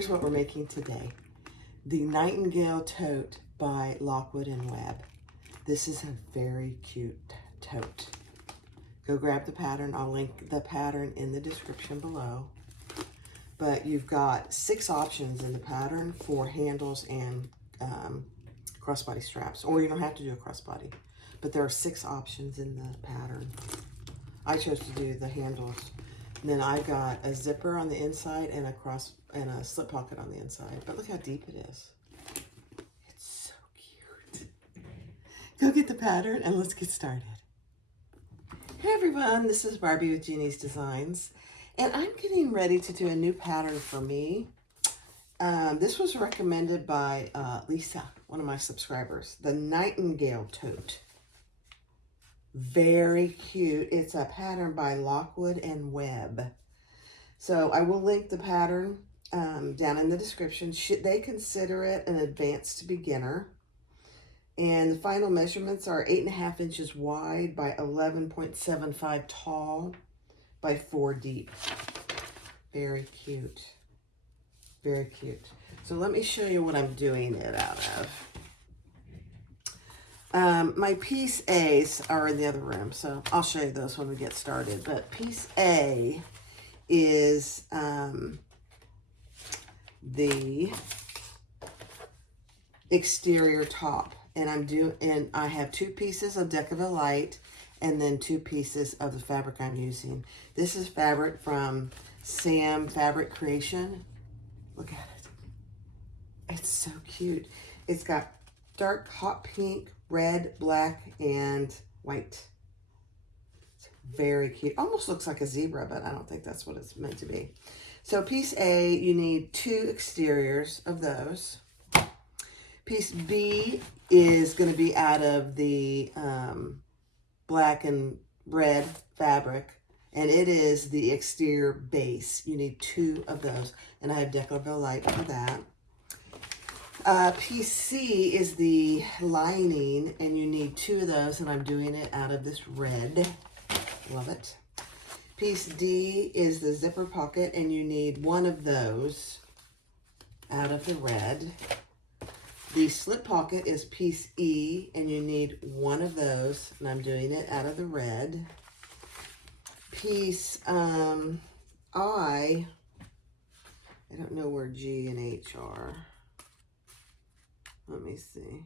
here's what we're making today. The Nightingale Tote by Lockwood and Webb. This is a very cute tote. Go grab the pattern. I'll link the pattern in the description below. But you've got 6 options in the pattern for handles and crossbody straps. Or you don't have to do a crossbody. But there are 6 options in the pattern. I chose to do the handles. And then I got a zipper on the inside and a slip pocket on the inside. But look how deep it is. It's so cute. Go get the pattern and let's get started. Hey everyone, this is Barbie with Jeannie's Designs. And I'm getting ready to do a new pattern for me. This was recommended by Lisa, one of my subscribers. The Nightingale Tote. Very cute. It's a pattern by Lockwood and Webb. So I will link the pattern down in the description. They consider it an advanced beginner. And the final measurements are 8.5 inches wide by 11.75 tall by 4 deep. Very cute. Very cute. So let me show you what I'm doing it out of. My piece A's are in the other room, so I'll show you those when we get started. But piece A is the exterior top, and I have 2 pieces of Decorative Light and then 2 pieces of the fabric I'm using. This is fabric from Sam Fabric Creation. Look at it. It's so cute. It's got dark hot pink, red, black, and white. It's very cute. Almost looks like a zebra, but I don't think that's what it's meant to be. So piece A, you need 2 exteriors of those. Piece B is going to be out of the black and red fabric, and it is the exterior base. You need 2 of those, and I have Decorative Light for that. Piece C is the lining, and you need 2 of those, and I'm doing it out of this red. Love it. Piece D is the zipper pocket, and you need 1 of those out of the red. The slip pocket is piece E, and you need 1 of those, and I'm doing it out of the red. Piece I don't know where G and H are. Let me see.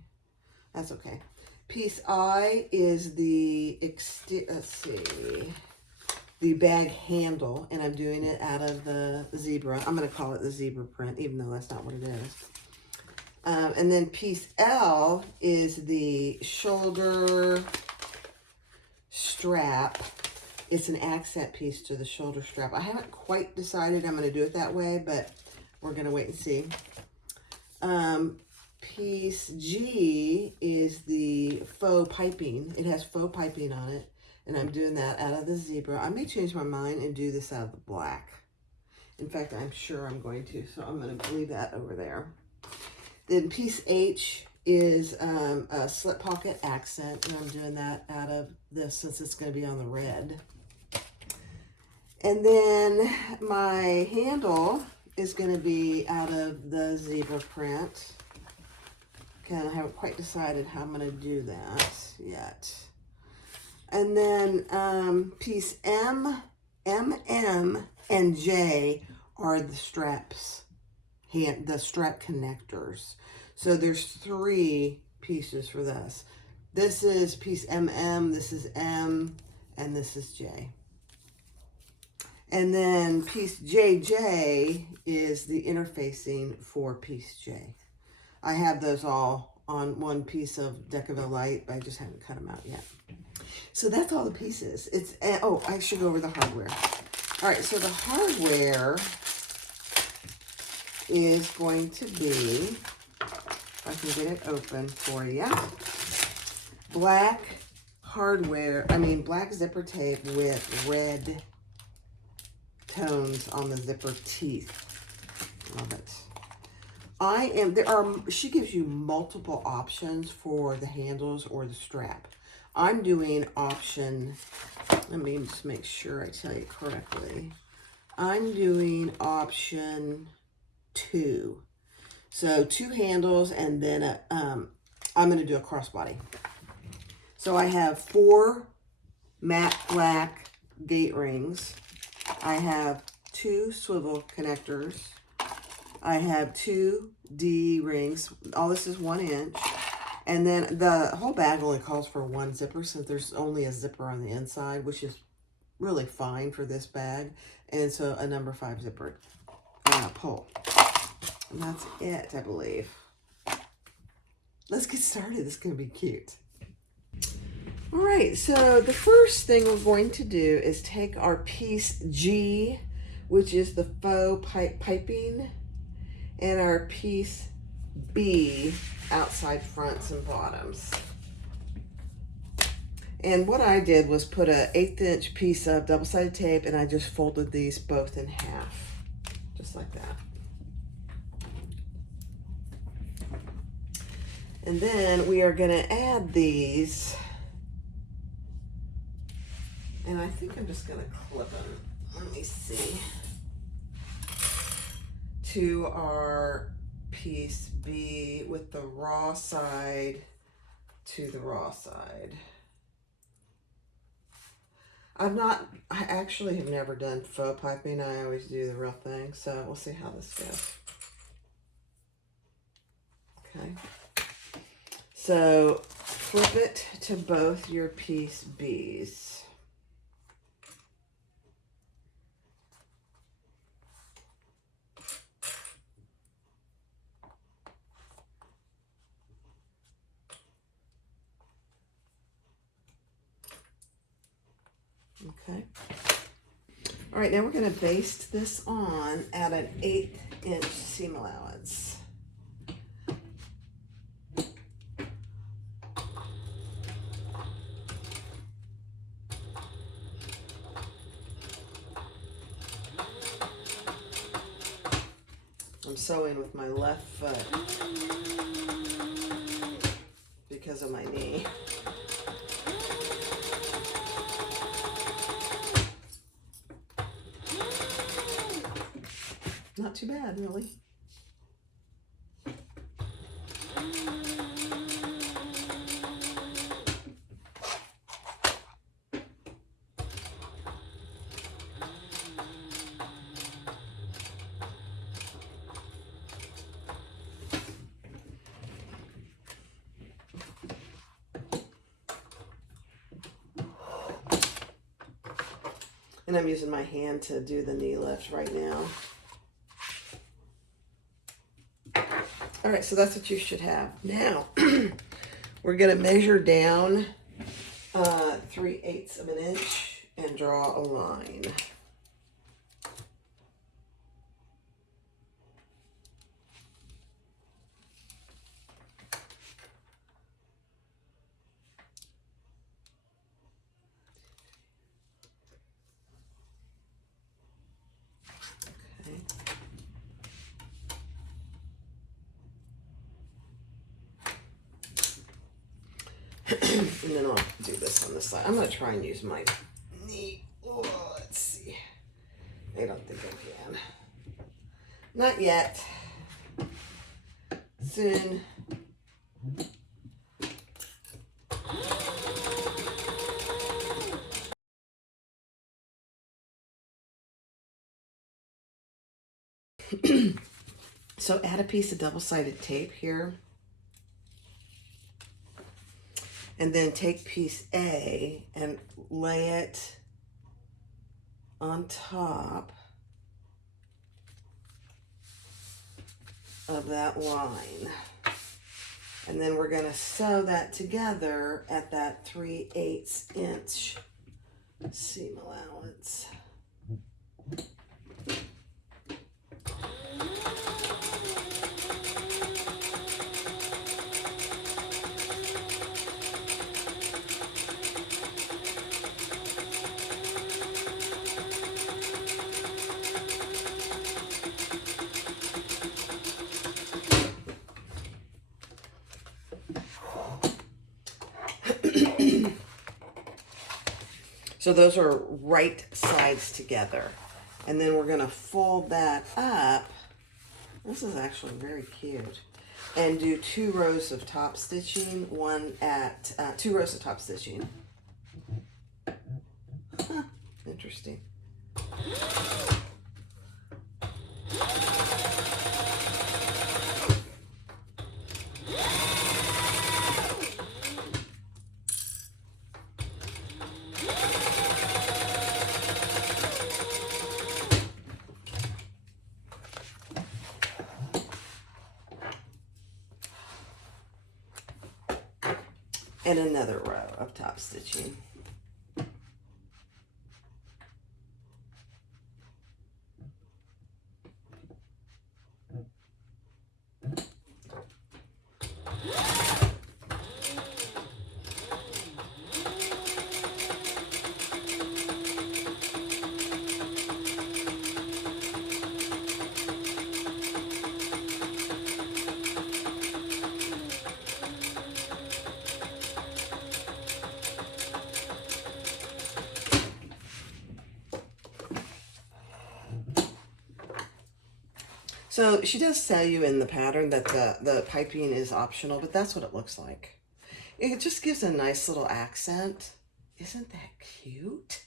That's okay. Piece I is the, the bag handle, and I'm doing it out of the zebra. I'm going to call it the zebra print, even though that's not what it is. And then piece L is the shoulder strap. It's an accent piece to the shoulder strap. I haven't quite decided I'm going to do it that way, but we're going to wait and see. Piece G is the faux piping. It has faux piping on it, and I'm doing that out of the zebra. I may change my mind and do this out of the black. In fact, I'm sure I'm going to, so I'm going to leave that over there. Then piece H is a slip pocket accent, and I'm doing that out of this since it's going to be on the red. And then my handle is going to be out of the zebra print. Okay, I haven't quite decided how I'm going to do that yet. And then piece M, and J are the straps. The strap connectors. So there's 3 pieces for this. This is piece MM, this is M, and this is J. And then piece JJ is the interfacing for piece J. I have those all on 1 piece of Decorative Light, but I just haven't cut them out yet. So that's all the pieces. It's oh, I should go over the hardware. All right, so the hardware is going to be, if I can get it open for you, black zipper tape with red tones on the zipper teeth. Love it. She gives you multiple options for the handles or the strap. I'm doing option, let me just make sure I tell you correctly. I'm doing option 2. So 2 handles, and then I'm going to do a crossbody. So I have 4 matte black gate rings. I have 2 swivel connectors. I have 2 D rings. All this is 1 inch. And then the whole bag only calls for 1 zipper, so there's only a zipper on the inside, which is really fine for this bag. And so a number 5 zipper pull. And that's it, I believe. Let's get started. This is going to be cute. All right, so the first thing we're going to do is take our piece G, which is the faux piping, and our piece B, outside fronts and bottoms. And what I did was put an 1/8 inch piece of double-sided tape, and I just folded these both in half, just like that. And then we are going to add these, and I think I'm just going to clip them. Let me see. To our piece B with the raw side to the raw side. I actually have never done faux piping. I always do the real thing, so we'll see how this goes. Okay. So flip it to both your piece Bs. Okay. All right, now we're going to baste this on at an 1/8 inch seam allowance. I'm sewing with my left foot because of my knee. Not too bad, really. And I'm using my hand to do the knee lift right now. All right, so that's what you should have. Now, we're going to measure down 3/8 of an inch and draw a line. And then I'll do this on this side. I'm going to try and use my knee. Oh, let's see. I don't think I can. Not yet. Soon. So add a piece of double-sided tape here. And then take piece A and lay it on top of that line. And then we're going to sew that together at that 3/8 inch seam allowance. So those are right sides together. And then we're going to fold that up This is actually very cute. And do 2 rows of top stitching, 2 rows of top stitching. Huh, interesting. And another row of top stitching. So she does tell you in the pattern that the piping is optional, but that's what it looks like. It just gives a nice little accent. Isn't that cute?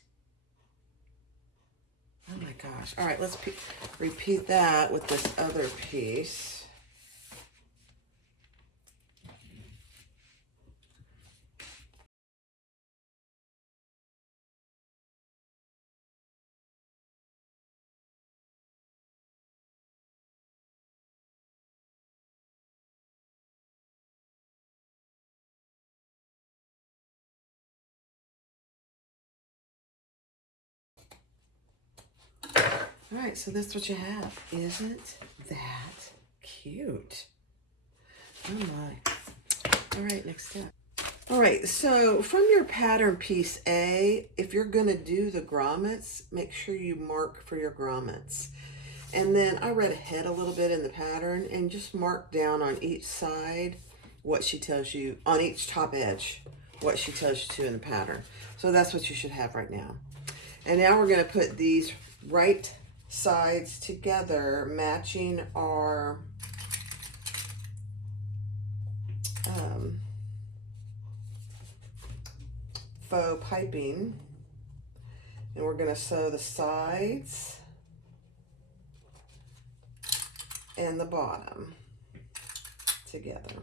Oh my gosh. All right, let's repeat that with this other piece. All right, so that's what you have. Isn't that cute? Oh my. All right, next step. All right, so from your pattern piece A, if you're gonna do the grommets, make sure you mark for your grommets. And then I read ahead a little bit in the pattern and just mark down on each side what she tells you, on each top edge, what she tells you to in the pattern. So that's what you should have right now. And now we're gonna put these right sides together, matching our faux piping. And we're gonna sew the sides and the bottom together.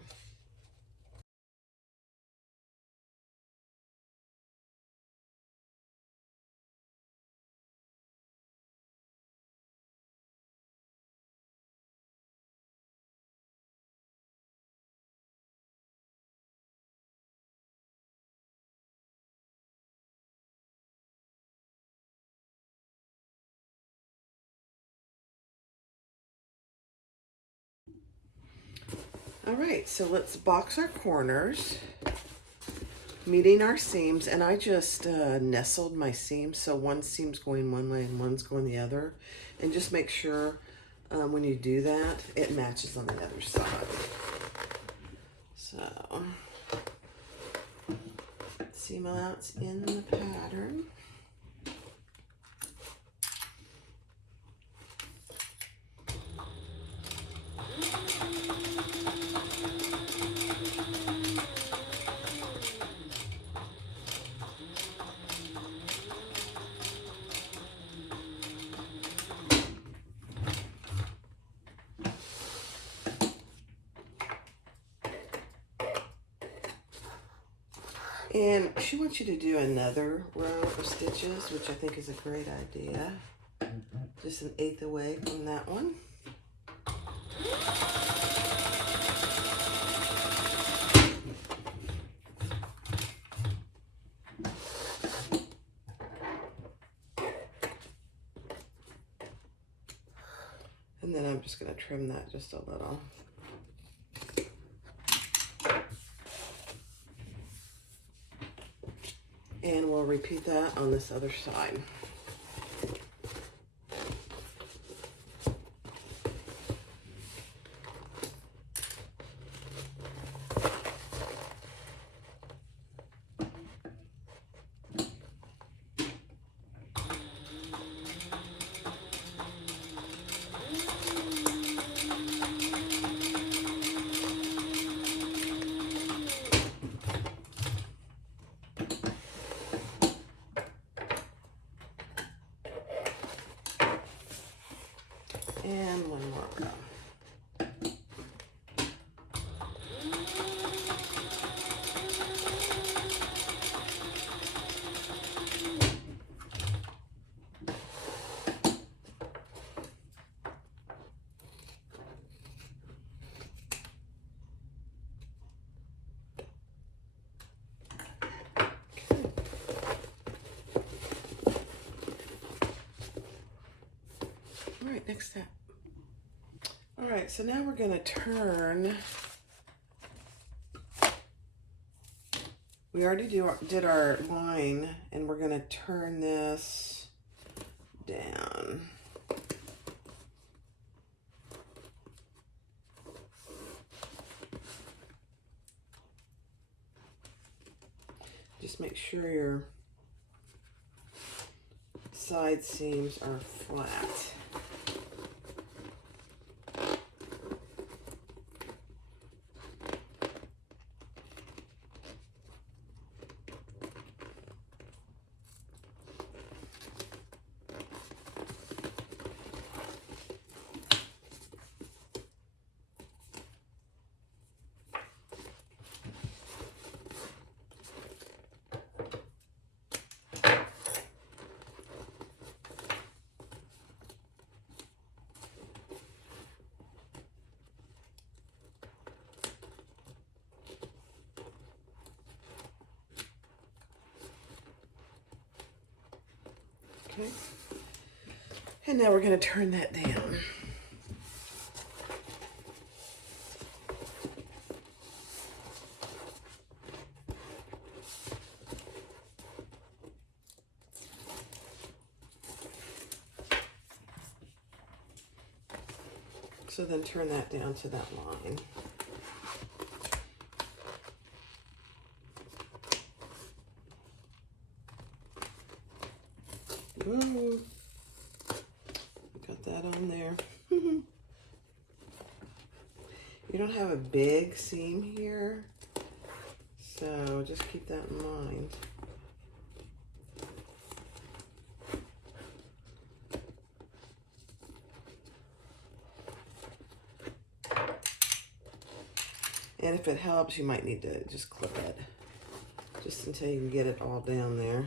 All right, so let's box our corners, meeting our seams, and I just nestled my seams, so one seam's going one way and one's going the other, and just make sure when you do that, it matches on the other side. So, seam allowance in the pattern. And she wants you to do another row of stitches, which I think is a great idea. Just an eighth away from that one. And then I'm just going to trim that just a little. And we'll repeat that on this other side. And one more row. All right, next step. All right, so now we're gonna turn. We already did our line, and we're gonna turn this down. Just make sure your side seams are flat. Okay, and now we're going to turn that down. So then turn that down to that line. Whoa. Got that on there. You don't have a big seam here, so just keep that in mind. And if it helps, you might need to just clip it just until you can get it all down there.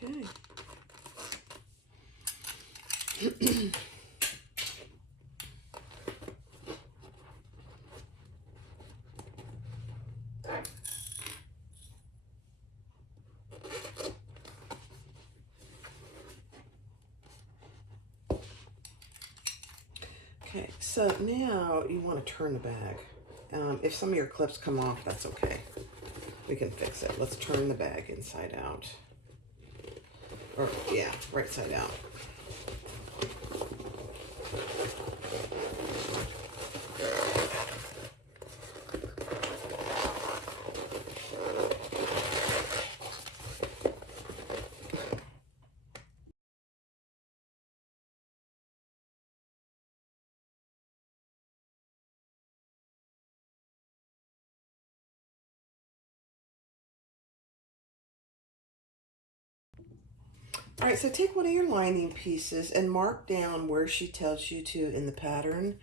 Okay. Okay, so now you want to turn the bag. If some of your clips come off, that's okay. We can fix it. Let's turn the bag inside out. Or, yeah, right side out. All right, so take one of your lining pieces and mark down where she tells you to in the pattern,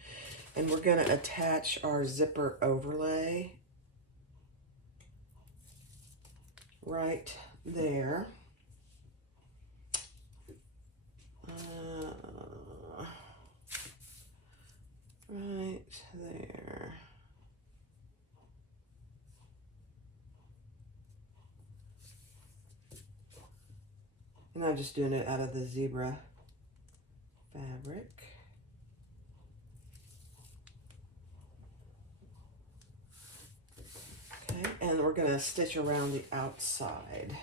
and we're going to attach our zipper overlay right there. Right there. And I'm just doing it out of the zebra fabric. Okay, and we're going to stitch around the outside.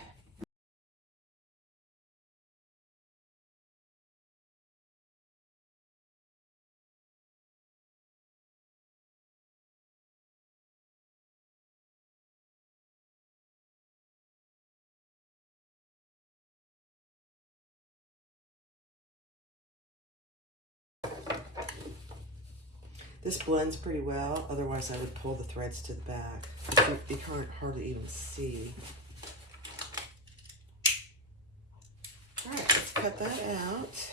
This blends pretty well, otherwise I would pull the threads to the back. You can't hardly even see. All right, let's cut that out.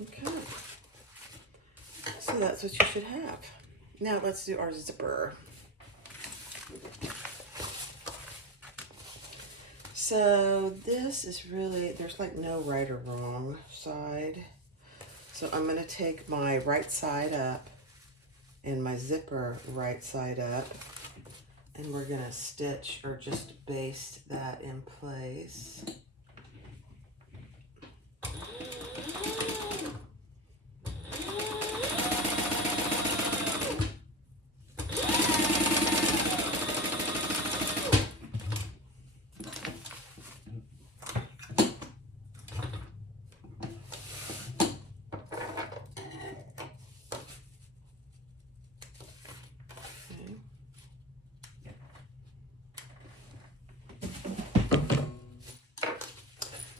Okay, so that's what you should have. Now let's do our zipper. So this is really, there's like no right or wrong side. So I'm gonna take my right side up and my zipper right side up, and we're gonna stitch or just baste that in place.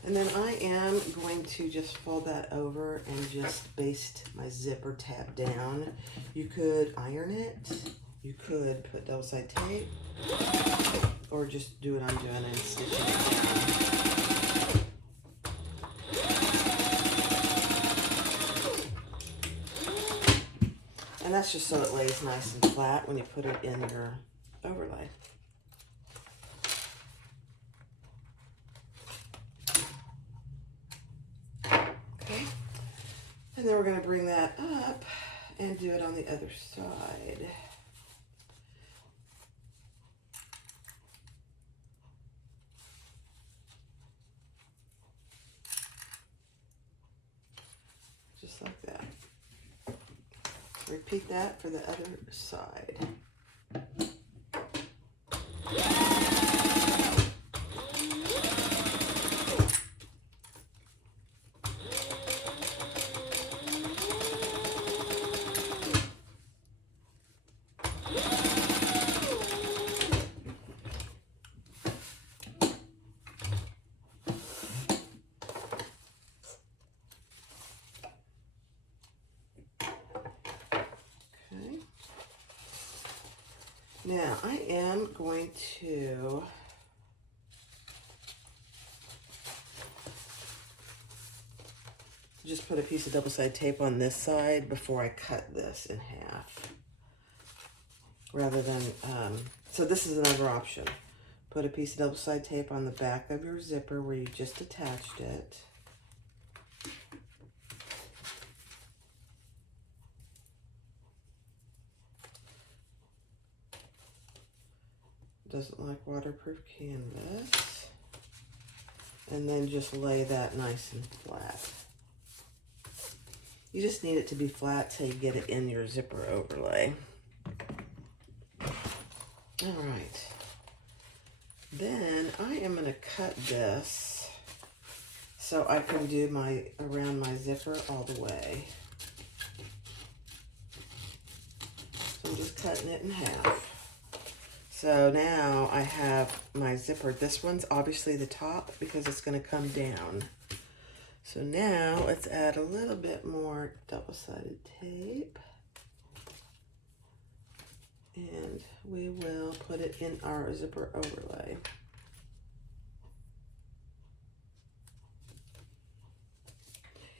And then I am going to just fold that over and just baste my zipper tab down. You could iron it, you could put double side tape, or just do what I'm doing and stitch it down. And that's just so it lays nice and flat when you put it in your overlay. And then we're going to bring that up and do it on the other side. Just like that. Repeat that for the other side. Now, I am going to just put a piece of double-sided tape on this side before I cut this in half. Rather than, so this is another option. Put a piece of double-sided tape on the back of your zipper where you just attached it. Doesn't like waterproof canvas. And then just lay that nice and flat. You just need it to be flat till you get it in your zipper overlay. All right. Then I am going to cut this so I can do my around my zipper all the way. So I'm just cutting it in half. So now I have my zipper. This one's obviously the top because it's going to come down. So now let's add a little bit more double-sided tape. And we will put it in our zipper overlay.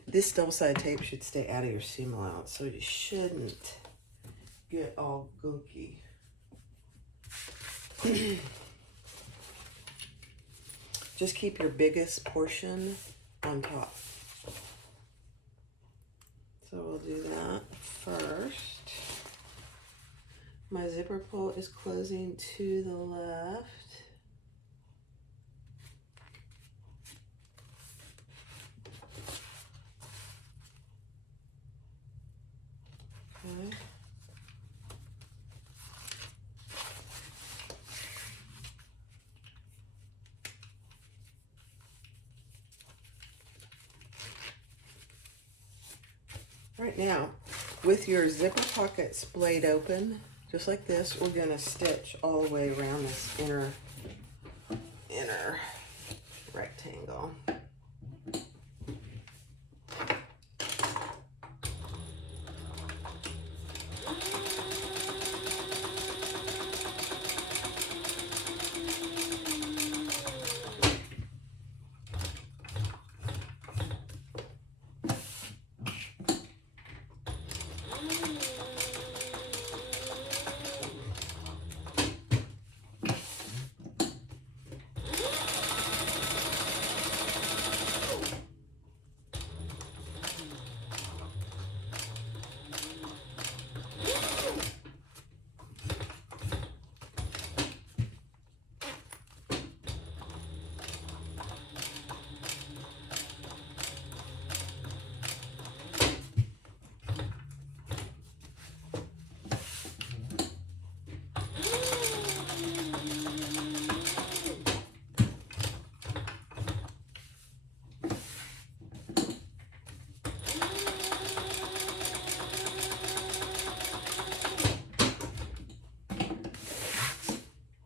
This double-sided tape should stay out of your seam allowance, so you shouldn't get all gunky. Just keep your biggest portion on top. So we'll do that first. My zipper pull is closing to the left. Okay. Right now, with your zipper pocket splayed open, just like this, we're going to stitch all the way around this inner rectangle.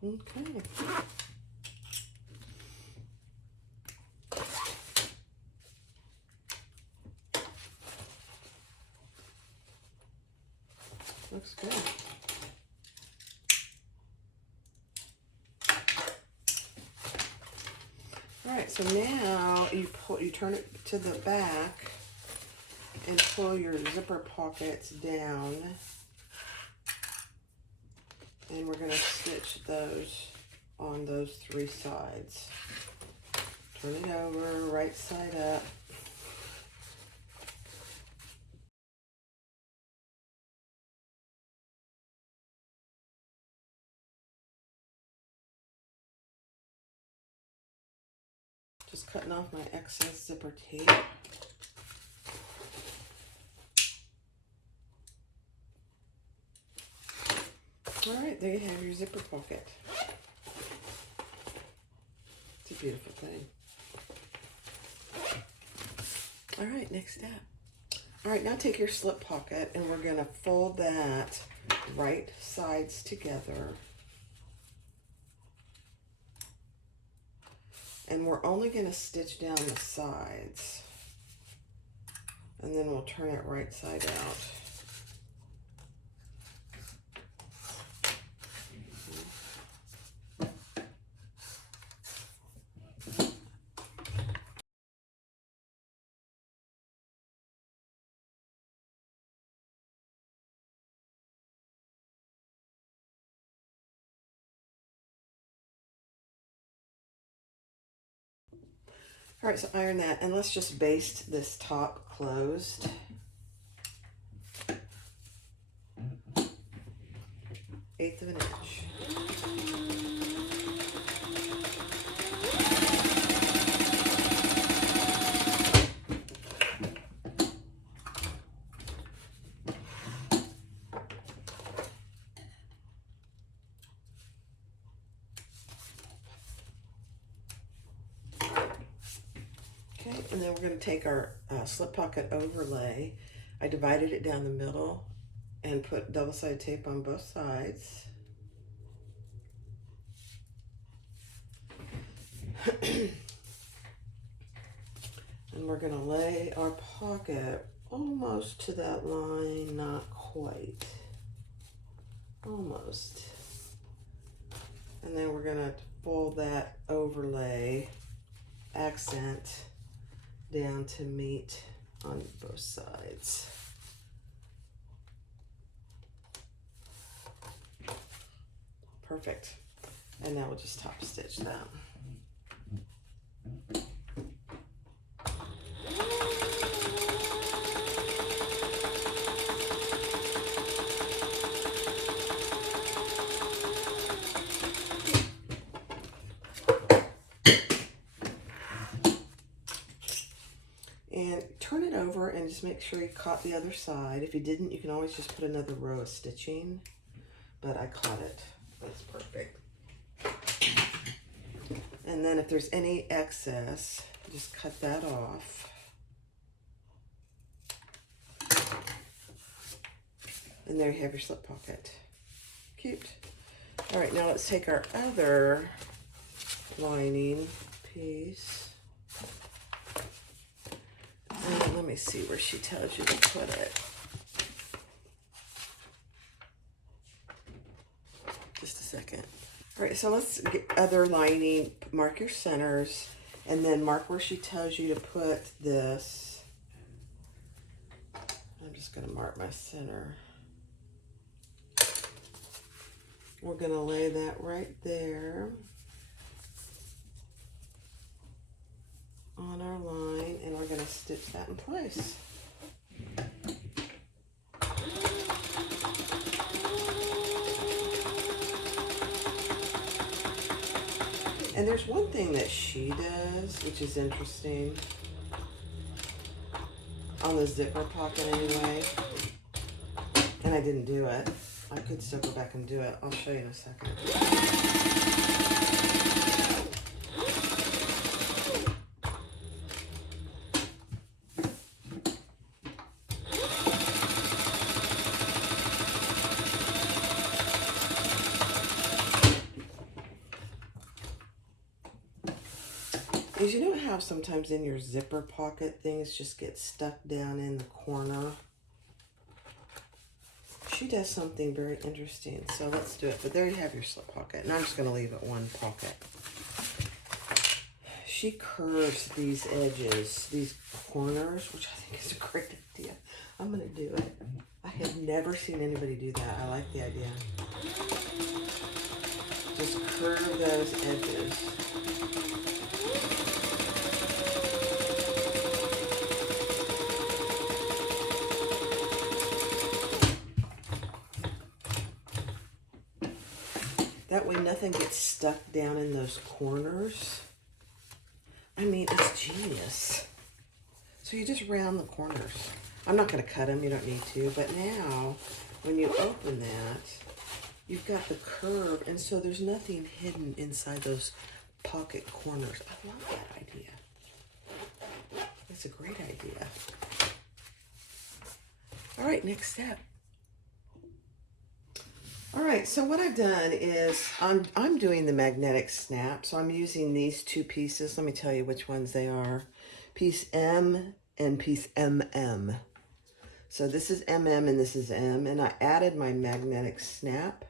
Okay. Looks good. All right, so now you turn it to the back and pull your zipper pockets down. And we're going to stitch those on those 3 sides. Turn it over, right side up. Just cutting off my excess zipper tape. All right, there you have your zipper pocket. It's a beautiful thing. All right, next step. All right, now take your slip pocket and we're gonna fold that right sides together. And we're only gonna stitch down the sides. And then we'll turn it right side out. All right, so iron that, and let's just baste this top closed. Eighth of an inch. Okay, and then we're going to take our slip pocket overlay. I divided it down the middle and put double-sided tape on both sides. And we're going to lay our pocket almost to that line, not quite. Almost. And then we're going to fold that overlay accent down to meet on both sides. Perfect. And now we'll just top stitch that. And turn it over and just make sure you caught the other side. If you didn't, you can always just put another row of stitching. But I caught it. That's perfect. And then if there's any excess, just cut that off. And there you have your slip pocket. Cute. All right, now let's take our other lining piece. And let me see where she tells you to put it. Just a second. All right, so let's get other lining, mark your centers, and then mark where she tells you to put this. I'm just gonna mark my center. We're gonna lay that right there on our line, and we're gonna stitch that in place. And there's one thing that she does, which is interesting, on the zipper pocket anyway, and I didn't do it. I could still go back and do it. I'll show you in a second. Is you know how sometimes in your zipper pocket things just get stuck down in the corner? She does something very interesting, so let's do it. But there you have your slip pocket, and I'm just going to leave it one pocket. She curves these edges, these corners, which I think is a great idea. I'm going to do it. I have never seen anybody do that. I like the idea. Just curve those edges. That way nothing gets stuck down in those corners. I mean, it's genius. So you just round the corners. I'm not going to cut them, you don't need to, but now when you open that, you've got the curve, and so there's nothing hidden inside those pocket corners. I love that idea. That's a great idea. All right, next step. All right, so what I've done is I'm doing the magnetic snap. So I'm using these two pieces. Let me tell you which ones they are. Piece M and piece MM. So this is MM and this is M, and I added my magnetic snap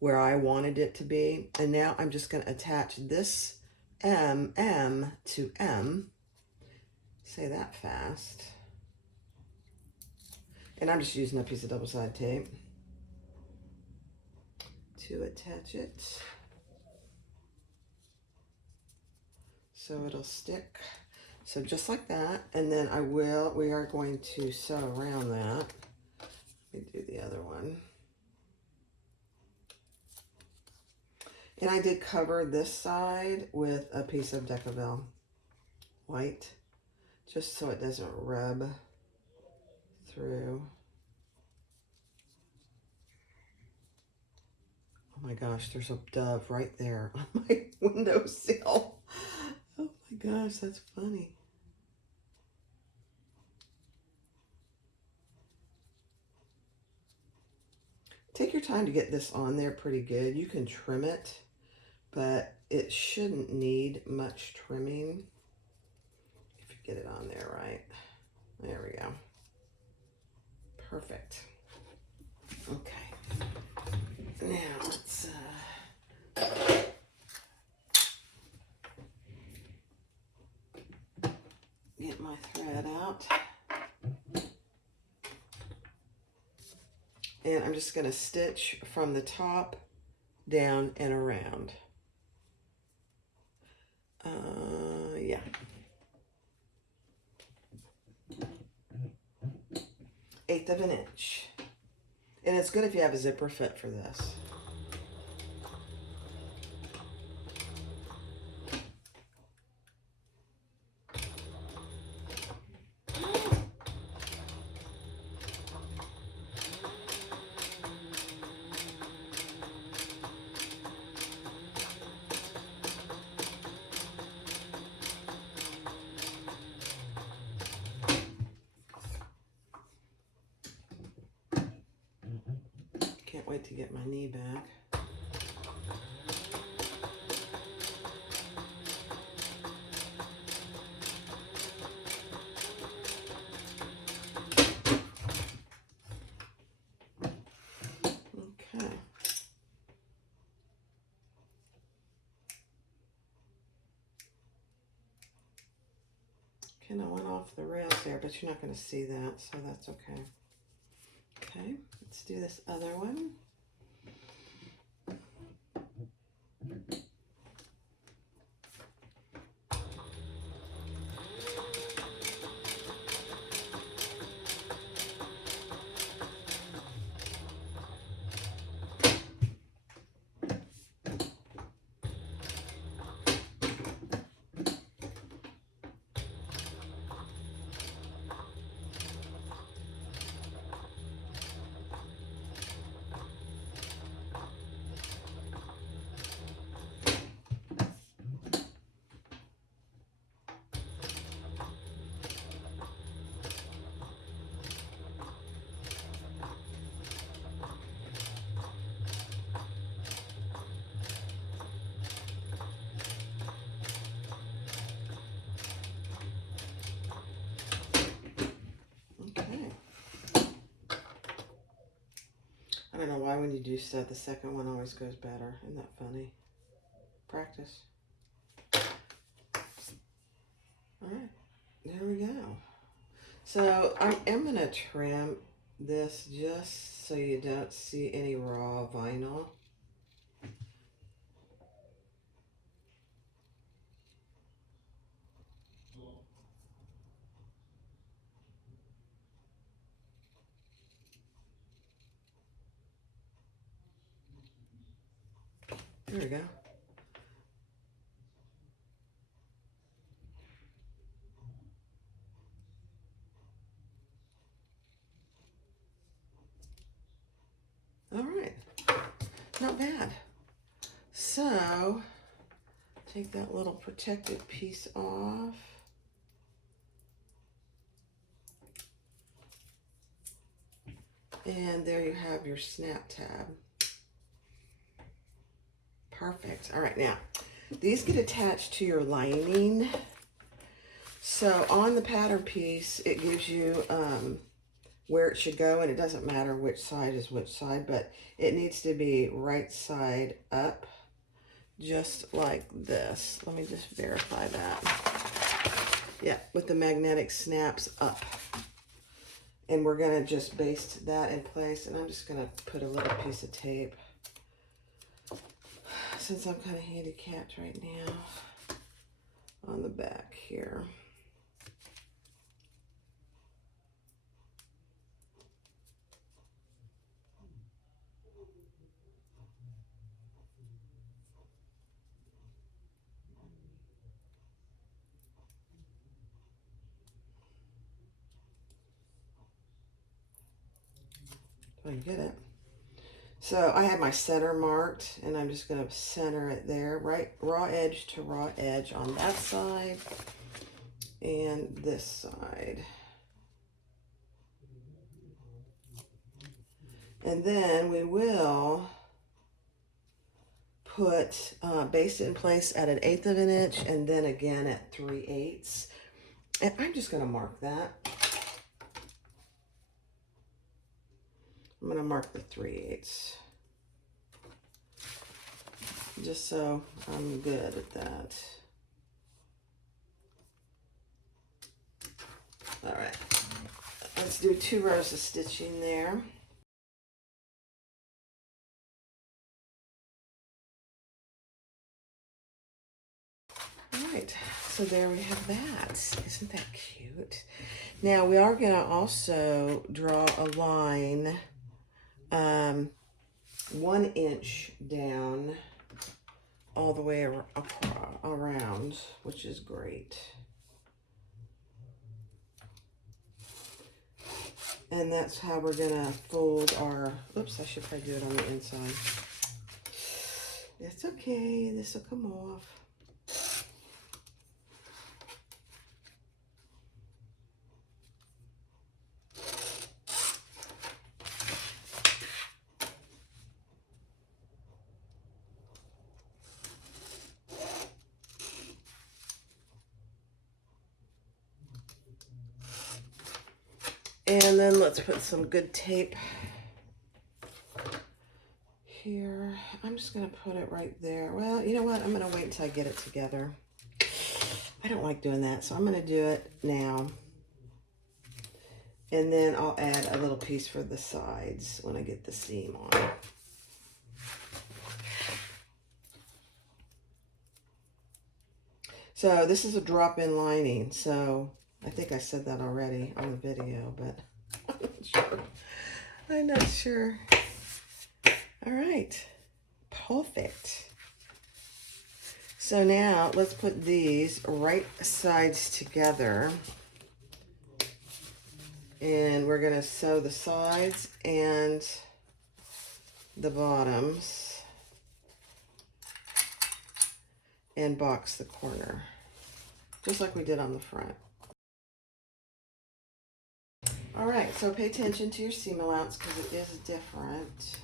where I wanted it to be. And now I'm just going to attach this MM to M. Say that fast. And I'm just using a piece of double-sided tape to attach it so it'll stick. So just like that, and then we are going to sew around that. Let me do the other one. And I did cover this side with a piece of Decaville white, just so it doesn't rub through. Oh my gosh, there's a dove right there on my windowsill. Oh my gosh, that's funny. Take your time to get this on there pretty good. You can trim it, but it shouldn't need much trimming if you get it on there right. There we go. Perfect. Okay. Now let's get my thread out. And I'm just going to stitch from the top down and around. Yeah. Eighth of an inch. And it's good if you have a zipper fit for this. can't wait to get my knee back. Okay. Okay, I went off the rails there, but you're not going to see that, so that's okay. Okay, let's do this other one. I don't know why when you do stuff, the second one always goes better. Isn't that funny? Practice. All right, there we go. So I am going to trim this just so you don't see any raw vinyl. There we go. All right, not bad. So take that little protective piece off. And there you have your snap tab. Perfect. All right, now these get attached to your lining. So on the pattern piece, it gives you where it should go, and it doesn't matter which side is which side, but it needs to be right side up, just like this. Let me just verify that. Yeah, with the magnetic snaps up. And we're gonna just baste that in place, and I'm just gonna put a little piece of tape, since I'm kind of handicapped right now, on the back here. I get it. So I have my center marked, and I'm just going to center it there, right, raw edge to raw edge on that side and this side. And then we will put baste it in place at 1/8 of an inch, and then again at 3/8. And I'm just going to mark that. I'm going to mark the 3/8, just so I'm good at that. All right, let's do 2 rows of stitching there. All right, so there we have that. Isn't that cute? Now we are going to also draw a line 1 inch down all the way around, which is great. And that's how we're gonna fold our, oops, I should probably do it on the inside. It's okay, this will come off. And then let's put some good tape here. I'm just gonna put it right there. Well, you know what? I'm gonna wait until I get it together. I don't like doing that, so I'm gonna do it now. And then I'll add a little piece for the sides when I get the seam on. So this is a drop-in lining. So I think I said that already on the video, but I'm not sure. I'm not sure. All right, perfect. So now let's put these right sides together. And we're gonna sew the sides and the bottoms and box the corner, just like we did on the front. All right, so pay attention to your seam allowance because it is different.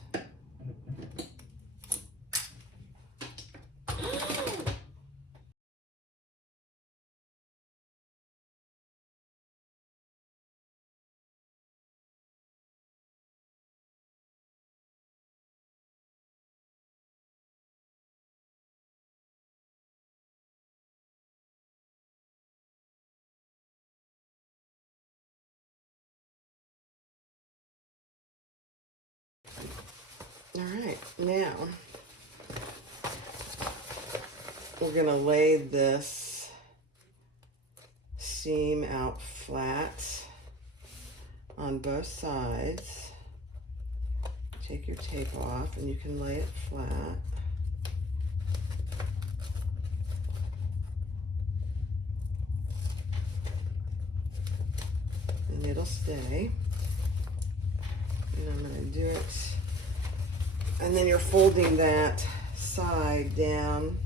All right, now we're gonna lay this seam out flat on both sides. Take your tape off and you can lay it flat. And it'll stay. And I'm gonna do it. And then you're folding that side down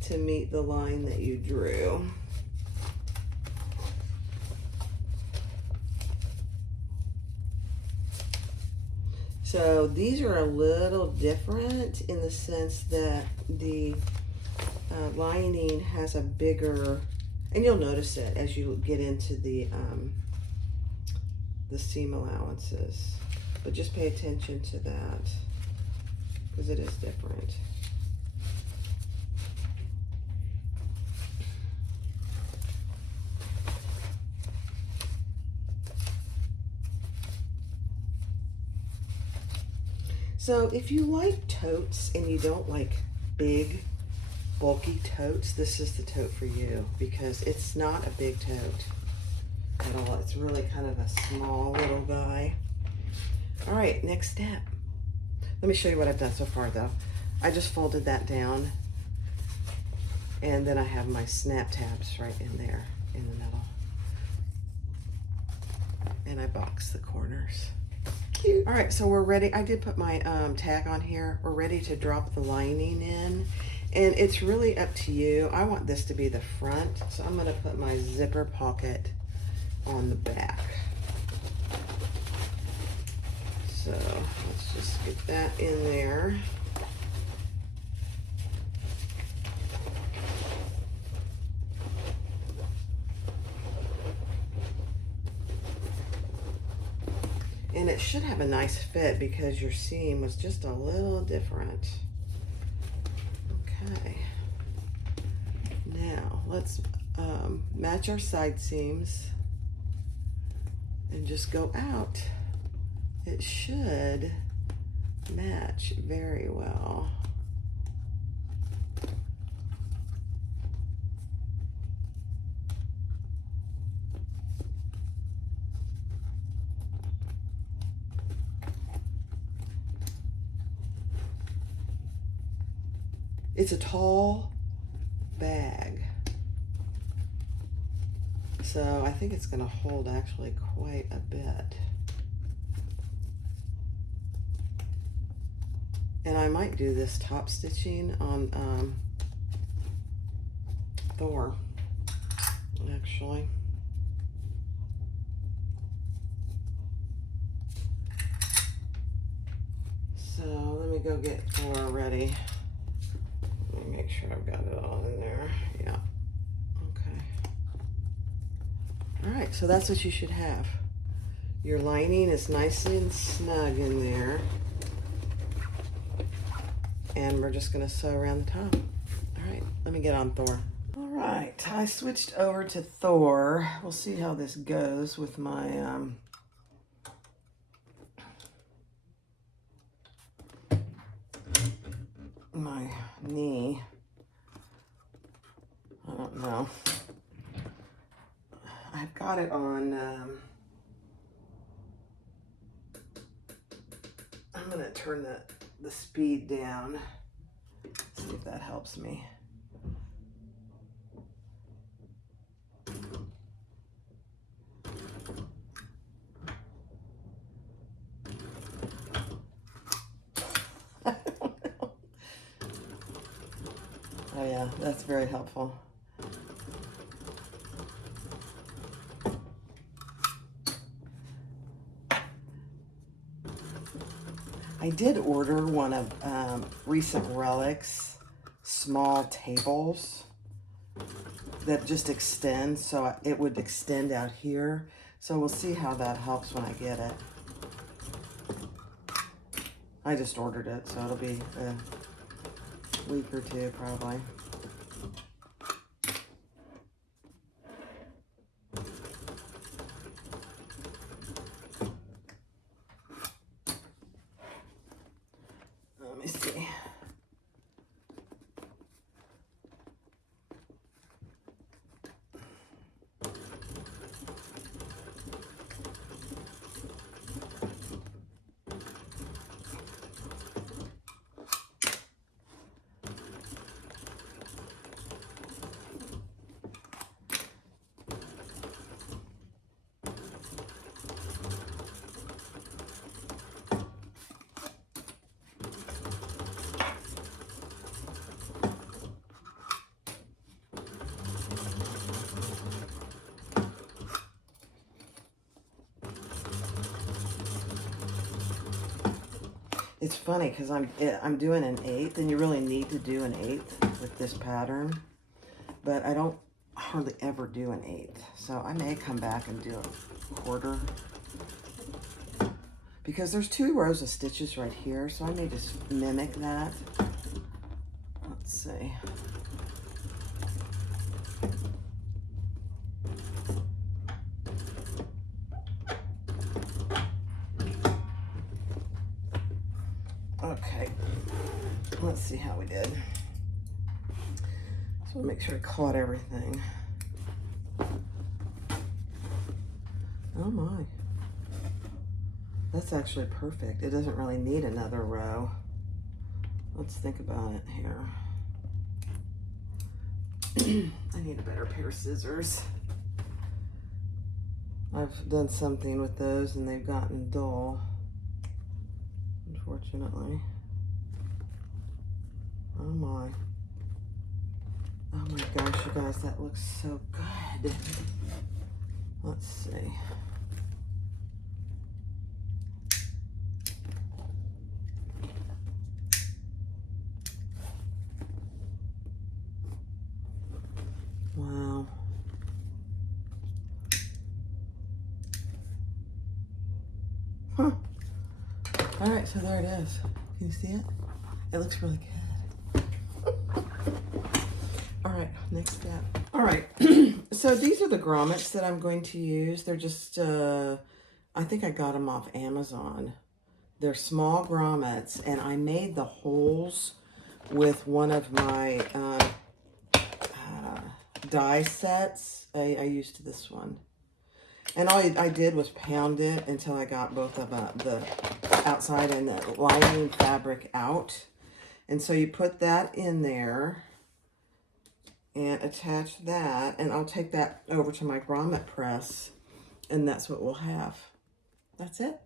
to meet the line that you drew. So these are a little different in the sense that the lining has a bigger, and you'll notice it as you get into the seam allowances. But just pay attention to that because it is different. So if you like totes and you don't like big, bulky totes, this is the tote for you because it's not a big tote at all. It's really kind of a small little guy. All right, next step. Let me show you what I've done so far though. I just folded that down and then I have my snap tabs right in there in the middle. And I box the corners. Cute. All right, so we're ready. I did put my tag on here. We're ready to drop the lining in. And it's really up to you. I want this to be the front, so I'm gonna put my zipper pocket on the back. So let's just get that in there. And it should have a nice fit because your seam was just a little different. Okay. Now let's match our side seams and just go out. It should match very well. It's a tall bag, so I think it's going to hold actually quite a bit. And I might do this top stitching on Thor, actually. So let me go get Thor ready. Let me make sure I've got it all in there. Yeah. Okay. right, so that's what you should have. Your lining is nice and snug in there. And we're just gonna sew around the top. All right, let me get on Thor. All right, I switched over to Thor. We'll see how this goes with my my knee. I don't know. I've got it on, I'm gonna turn the speed down. See if that helps me. I don't know. Oh yeah, that's very helpful. I did order one of Recent Relics small tables that just extend, so it would extend out here. So we'll see how that helps when I get it. I just ordered it, so it'll be a week or two probably. Let me see. It's funny because I'm doing an 1/8, and you really need to do an 1/8 with this pattern, but I don't hardly ever do an 1/8, so I may come back and do a 1/4 because there's 2 rows of stitches right here, so I may just mimic that. Let's see. Okay, let's see how we did. So make sure I caught everything. Oh my, that's actually perfect. It doesn't really need another row. Let's think about it here. I need a better pair of scissors. I've done something with those and they've gotten dull, unfortunately. Oh my. Oh my gosh, you guys, that looks so good. Let's see. Wow. Huh. All right, so there it is. Can you see it? It looks really good. All right, next step. All right, so these are the grommets that I'm going to use. They're just, I think I got them off Amazon. They're small grommets, and I made the holes with one of my die sets. I used this one. And all I did was pound it until I got both of the outside and the lining fabric out. And so you put that in there and attach that, and I'll take that over to my grommet press, and that's what we'll have. That's it.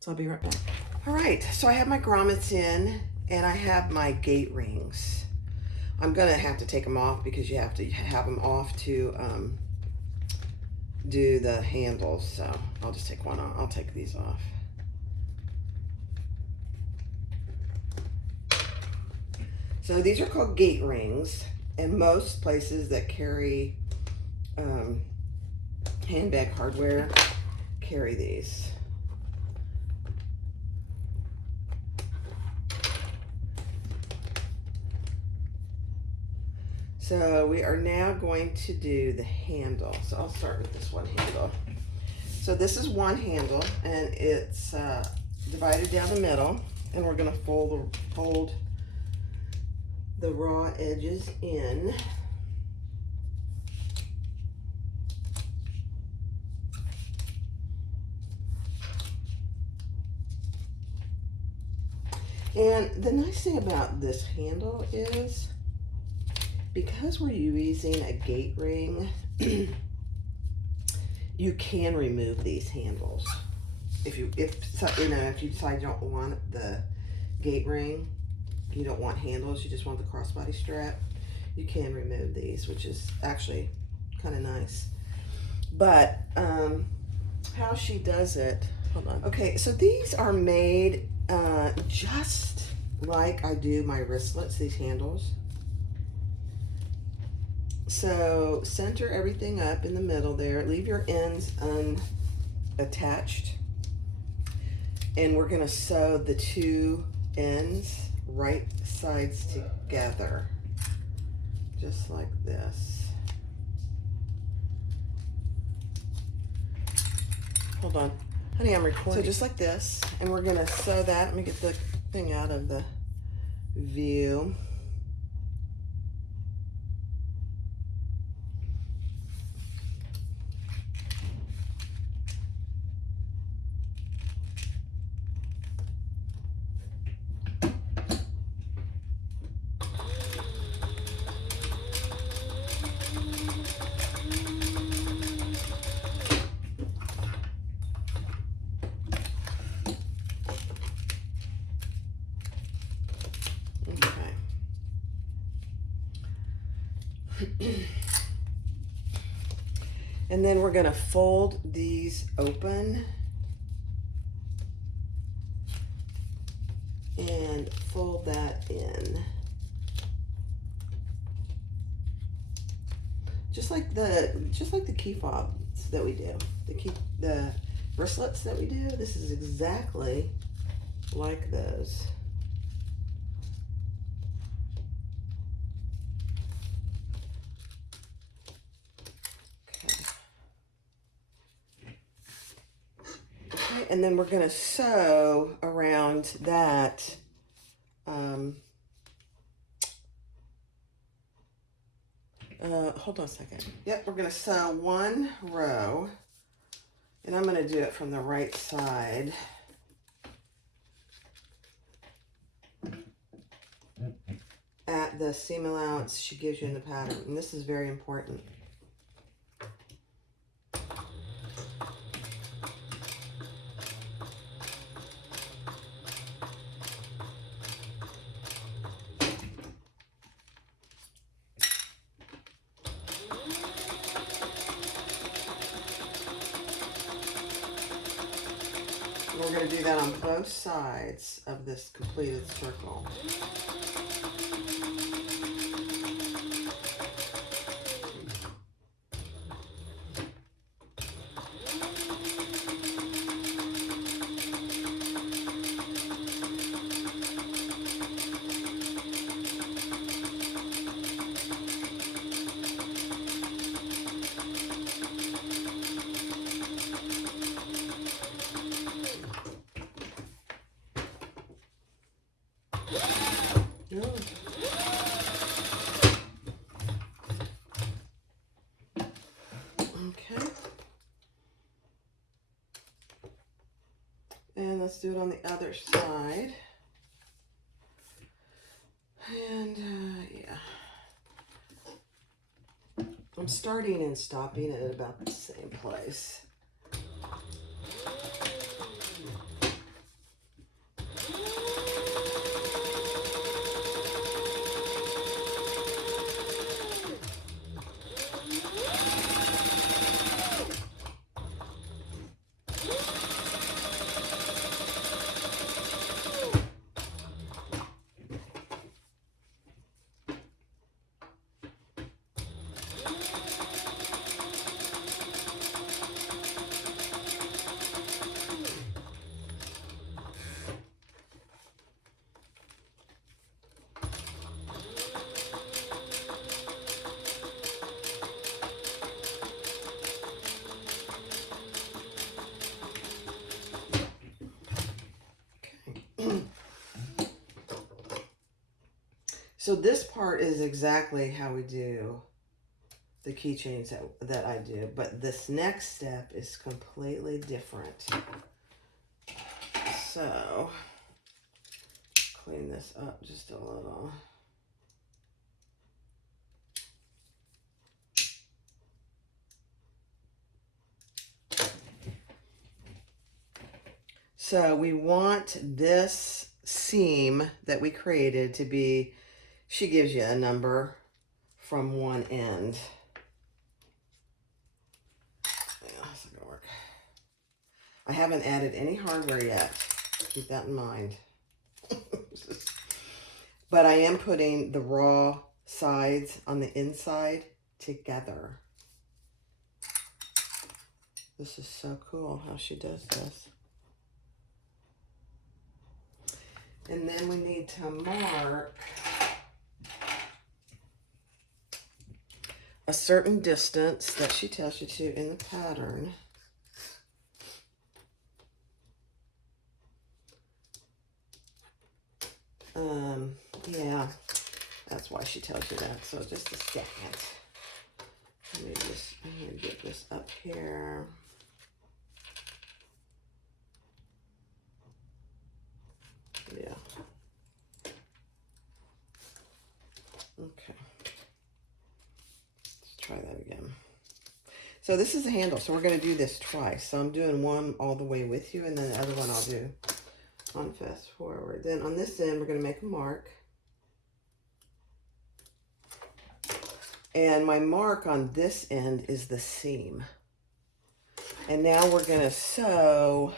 So I'll be right back. All right, so I have my grommets in, and I have my gate rings. I'm gonna have to take them off because you have to have them off to do the handles. So I'll just take one off. I'll take these off. So these are called gate rings, and most places that carry handbag hardware carry these. So we are now going to do the handle. So I'll start with this one handle. So this is one handle, and it's divided down the middle, and we're gonna fold the raw edges in. And the nice thing about this handle is, because we're using a gate ring, you can remove these handles. If you decide you don't want the gate ring, you don't want handles, you just want the crossbody strap, you can remove these, which is actually kind of nice. But how she does it, hold on. Okay, so these are made just like I do my wristlets, these handles. So center everything up in the middle there. Leave your ends unattached. And we're gonna sew the two ends right sides together. Just like this. Hold on. Honey, I'm recording. So just like this. And we're gonna sew that. Let me get the thing out of the view. And then we're going to fold these open and fold that in. Just like the key fobs that we do. The wristlets that we do, this is exactly like those. And then we're going to sew around that hold on a second. Yep, we're going to sew one row, and I'm going to do it from the right side. At the seam allowance she gives you in the pattern, and this is very important. We're going to do that on both sides of this completed circle. Okay. And let's do it on the other side. And yeah. I'm starting and stopping at about the same place. So this part is exactly how we do the keychains that I do, but this next step is completely different. So, clean this up just a little. So we want this seam that we created to be, she gives you a number from one end. Yeah, that's not gonna work. I haven't added any hardware yet. Keep that in mind. But I am putting the raw sides on the inside together. This is so cool how she does this. And then we need to mark a certain distance that she tells you to in the pattern. Yeah, that's why she tells you that. So just a second. Let me just, I'm gonna get this up here. Yeah. Okay. Let's try that again. So this is the handle. So we're going to do this twice. So I'm doing one all the way with you, and then the other one I'll do on fast forward. Then on this end, we're going to make a mark. And my mark on this end is the seam. And now we're going to sew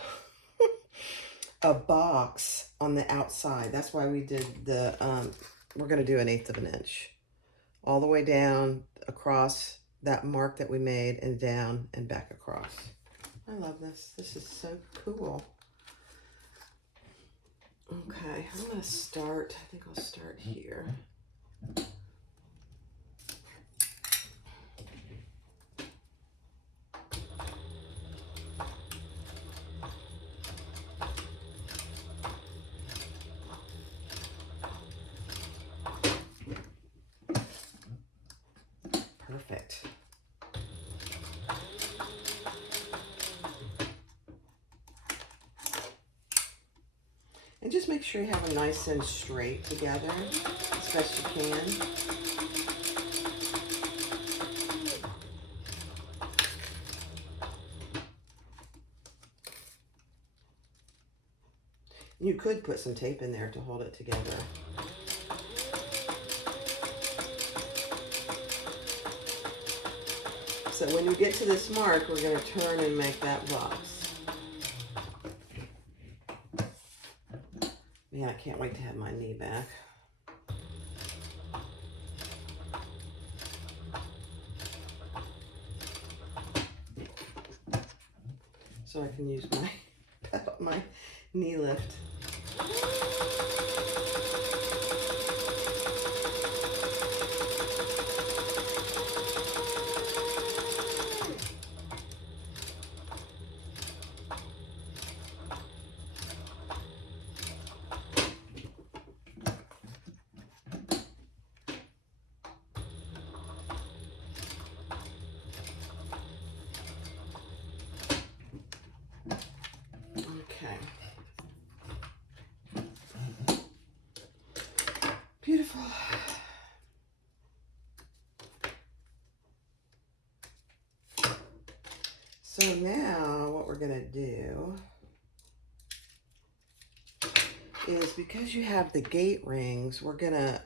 a box on the outside. That's why we did the, we're going to do 1/8 of an inch. All the way down, across that mark that we made, and down and back across. I love this. This is so cool. Okay, I'm going to start, I think I'll start here. Perfect. And just make sure you have them nice and straight together as best you can. You could put some tape in there to hold it together. So when we get to this mark, we're going to turn and make that box. Man, I can't wait to have my knee back. So I can use my knee lift. Beautiful. So now what we're going to do is, because you have the gate rings, we're going to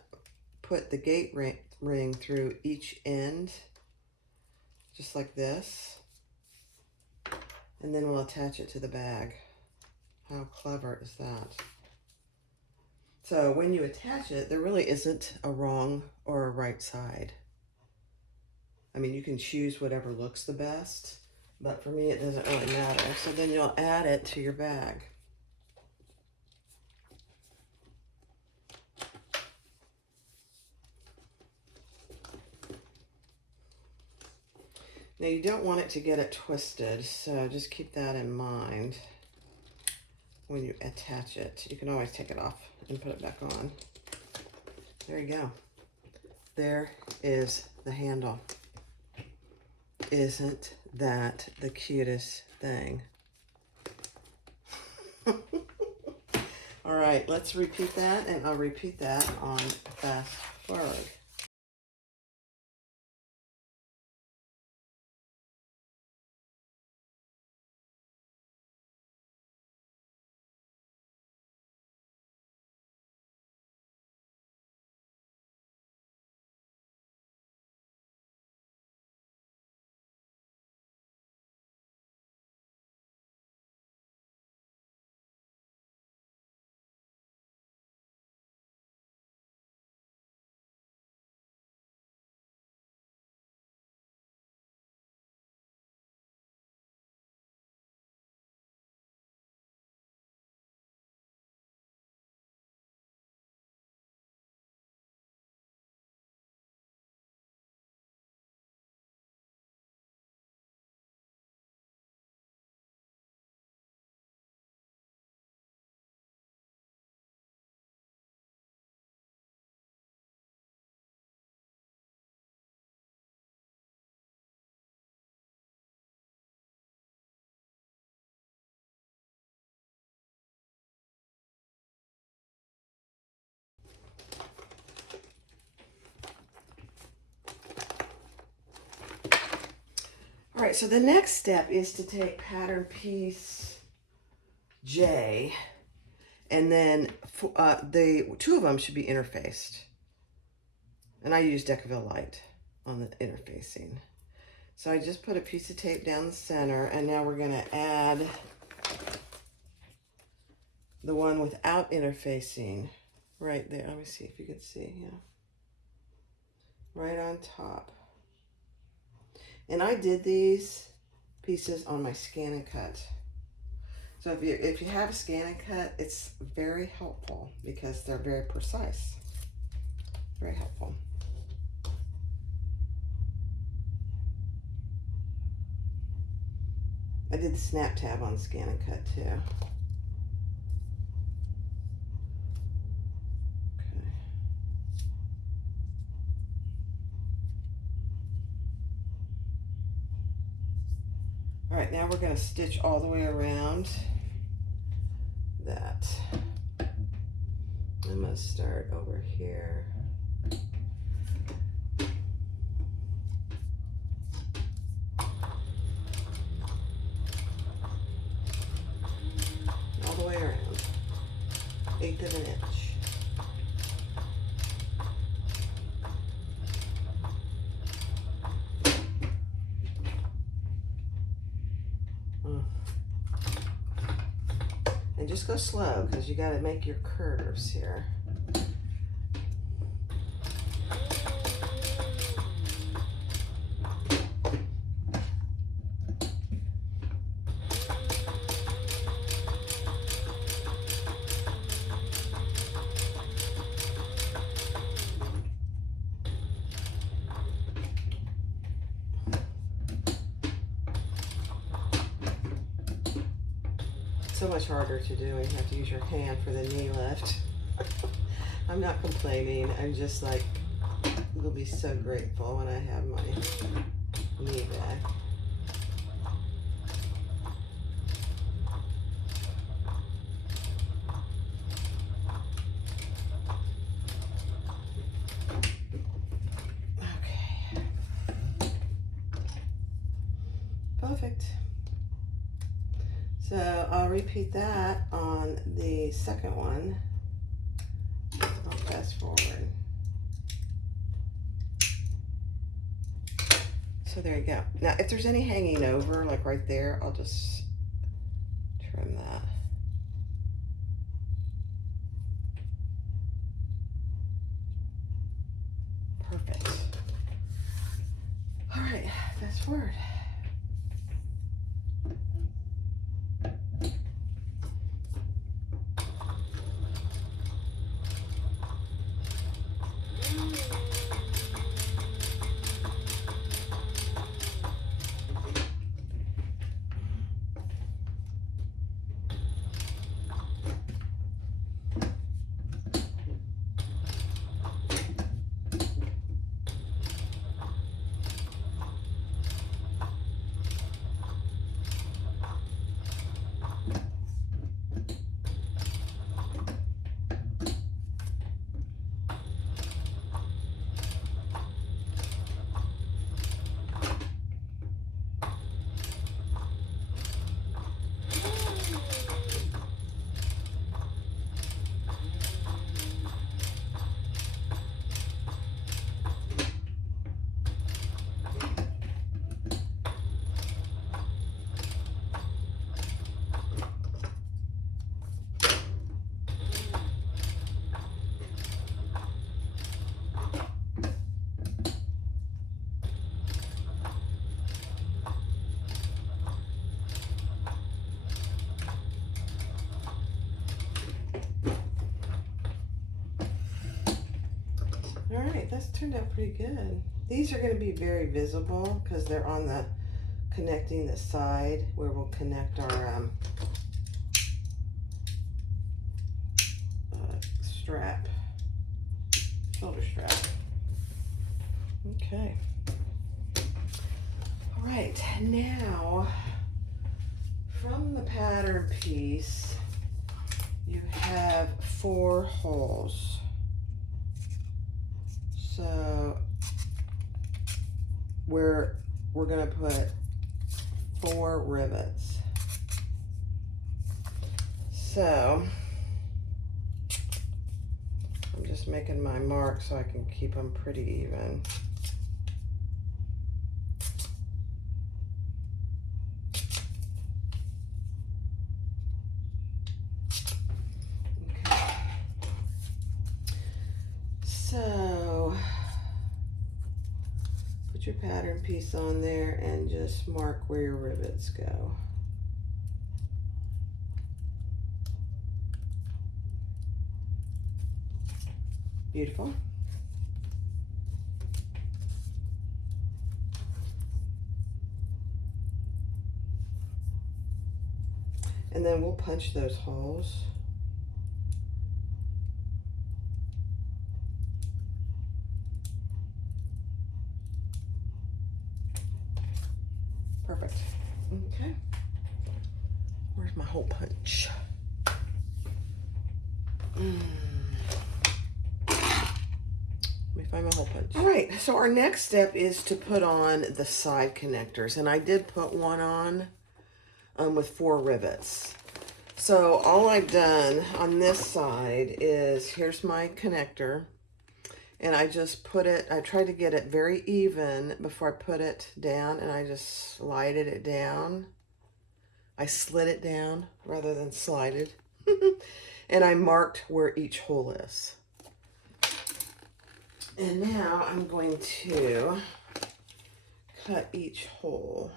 put the gate ring through each end, just like this. And then we'll attach it to the bag. How clever is that? So when you attach it, there really isn't a wrong or a right side. I mean, you can choose whatever looks the best, but for me, it doesn't really matter. So then you'll add it to your bag. Now you don't want it to get it twisted, so just keep that in mind when you attach it. You can always take it off and put it back on. There you go. There is the handle. Isn't that the cutest thing? All right, let's repeat that, and I'll repeat that on fast forward. All right, so the next step is to take pattern piece J, and then the two of them should be interfaced. And I use Decaville Light on the interfacing. So I just put a piece of tape down the center, and now we're going to add the one without interfacing right there. Let me see if you can see, yeah. Right on top. And I did these pieces on my scan and cut. So if you have a scan and cut, it's very helpful because they're very precise. Very helpful. I did the snap tab on scan and cut too. Okay. All right, now we're going to stitch all the way around that. I'm going to start over here. All the way around. 1/8 of an inch. And just go slow because you got to make your curves here. So much harder to do when you have to use your hand for the knee lift. I'm not complaining. I'm just like, will be so grateful when I have my knee back. Okay. Perfect. So I'll repeat that on the second one. I'll fast forward. So there you go. Now, if there's any hanging over, like right there, I'll just trim that. Perfect. All right, fast forward. right, that's turned out pretty good. These are going to be very visible because they're on the connecting the side where we'll connect our strap, shoulder strap. Okay. All right, now from the pattern piece, you have 4 holes. So we're going to put 4 rivets. So I'm just making my mark so I can keep them pretty even. Okay. So put your pattern piece on there and just mark where your rivets go. Beautiful. And then we'll punch those holes. Perfect. Okay. Where's my hole punch? Let me find my hole punch. All right, so our next step is to put on the side connectors. And I did put one on with 4 rivets. So all I've done on this side is, here's my connector. And I just put it, I tried to get it very even before I put it down, and I just slided it down. I slid it down rather than slided. And I marked where each hole is. And now I'm going to cut each hole.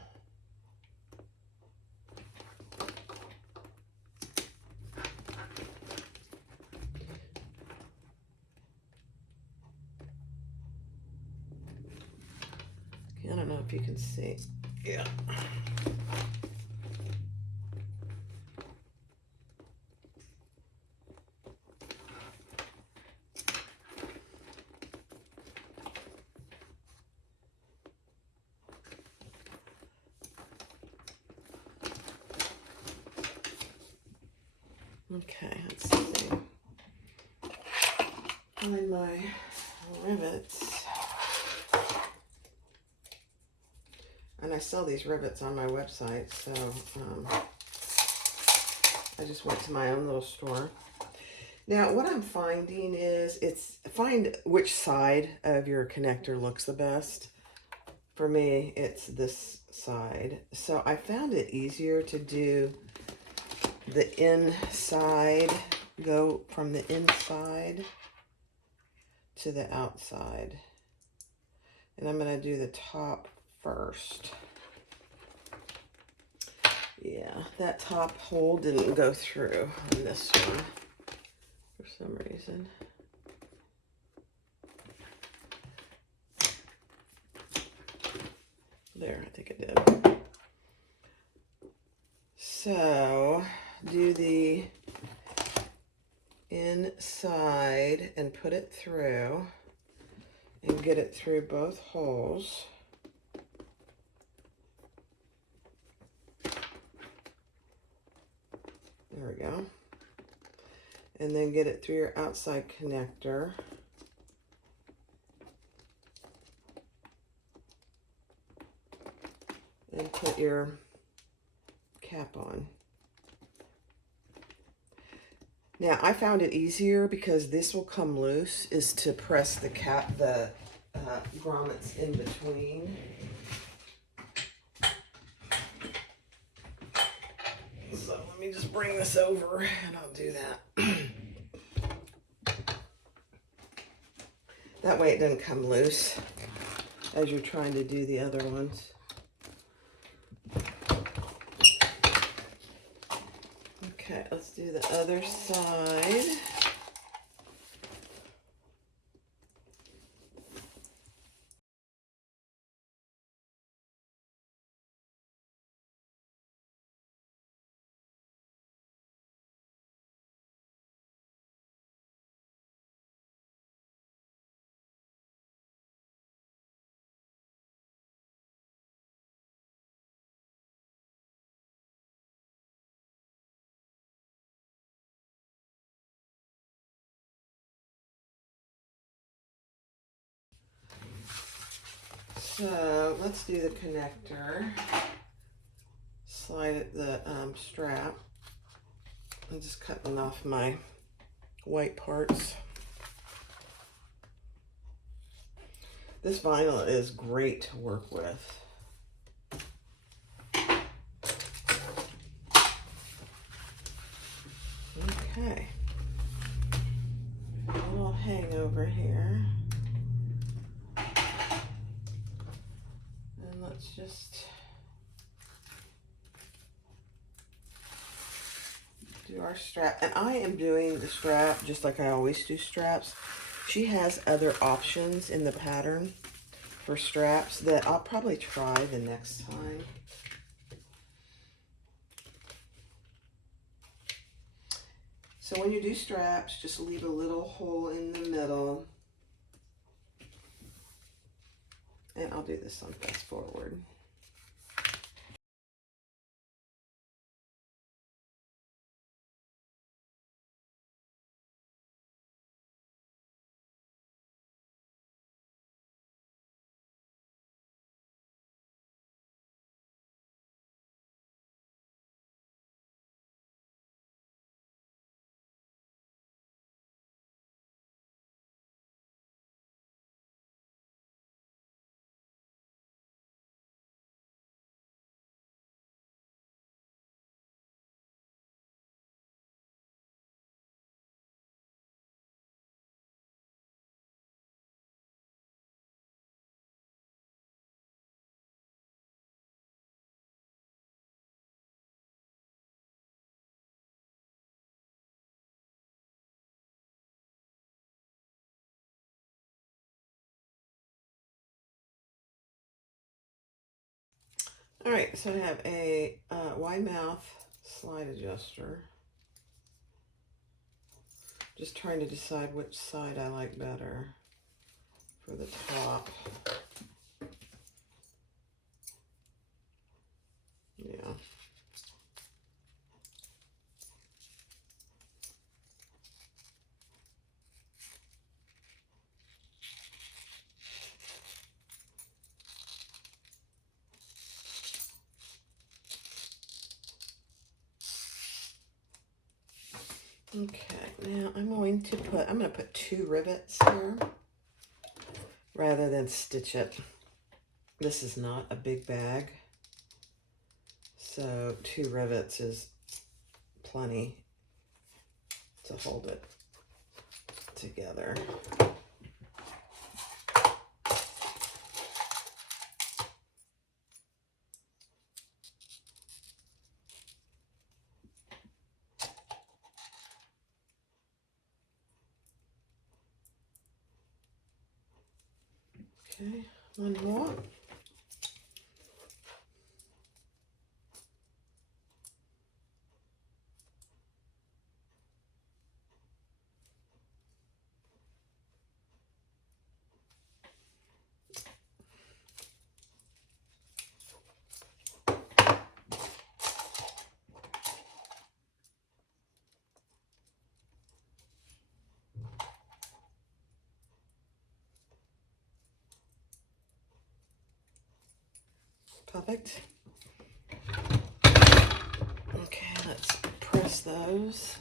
I don't know if you can see. Yeah. Okay, let's see. Find my rivets. And I sell these rivets on my website, so I just went to my own little store. Now, what I'm finding is, find which side of your connector looks the best. For me, it's this side. So I found it easier to do the inside, go from the inside to the outside. And I'm going to do the top first. Yeah, that top hole didn't go through on this one for some reason. There, I think it did. So, do the inside and put it through and get it through both holes. There we go. And then get it through your outside connector. And put your cap on. Now, I found it easier because this will come loose, is to press the cap, the grommets in between. So let me just bring this over and I'll do that. That way it doesn't come loose as you're trying to do the other ones. Okay, let's do the other side. So let's do the connector. Slide it, the strap. I'm just cutting off my white parts. This vinyl is great to work with. Okay. A little hangover here. And let's just do our strap. And I am doing the strap just like I always do straps. She has other options in the pattern for straps that I'll probably try the next time. So when you do straps, just leave a little hole in the middle. And I'll do this on fast forward. All right, so I have a wide mouth slide adjuster. Just trying to decide which side I like better for the top. Yeah. Okay, now I'm going to put 2 rivets here rather than stitch it. This is not a big bag, so 2 rivets is plenty to hold it together. Okay, one more. Perfect. Okay, let's press those.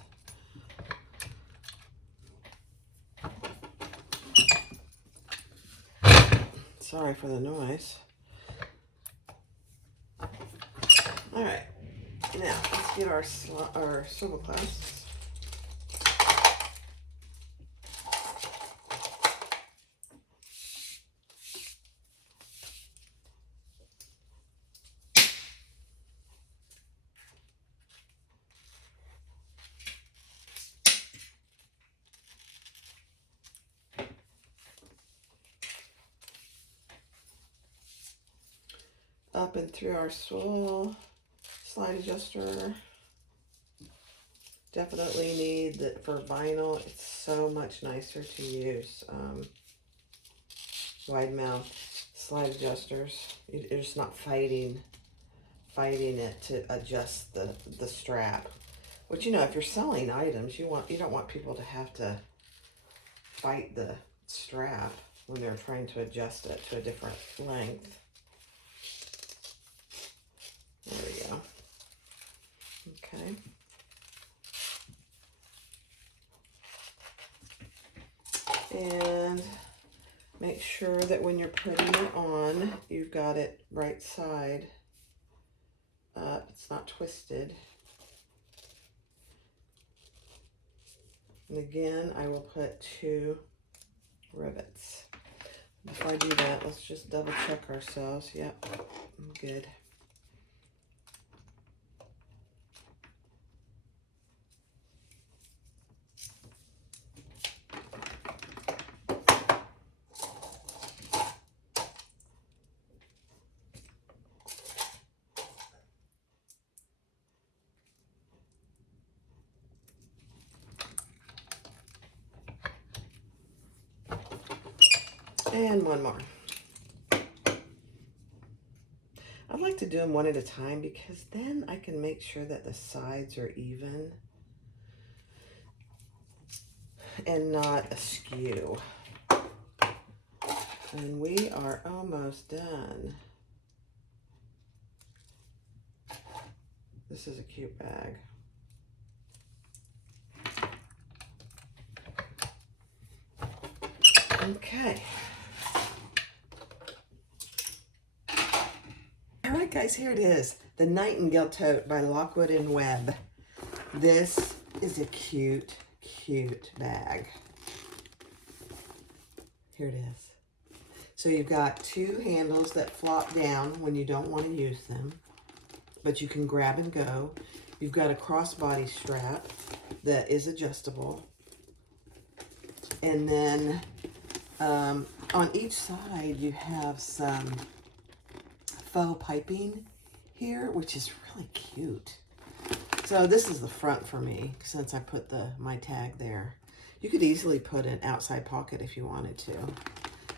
Sorry for the noise. All right, now let's get our swivel clasps. Up and through our swivel slide adjuster. Definitely need that for vinyl. It's so much nicer to use wide mouth slide adjusters. You're just not fighting it to adjust the strap. Which, you know, if you're selling items, you don't want people to have to fight the strap when they're trying to adjust it to a different length. There we go. Okay. And make sure that when you're putting it on, you've got it right side up. It's not twisted. And again, I will put 2 rivets. Before I do that, let's just double check ourselves. Yep, I'm good. And one more. I like to do them one at a time because then I can make sure that the sides are even and not askew. And we are almost done. This is a cute bag. Okay. All right, guys, here it is. The Nightingale Tote by Lockwood and Webb. This is a cute, cute bag. Here it is. So you've got 2 handles that flop down when you don't want to use them, but you can grab and go. You've got a crossbody strap that is adjustable. And then on each side, you have some faux piping here, which is really cute. So this is the front for me, since I put my tag there. You could easily put an outside pocket if you wanted to.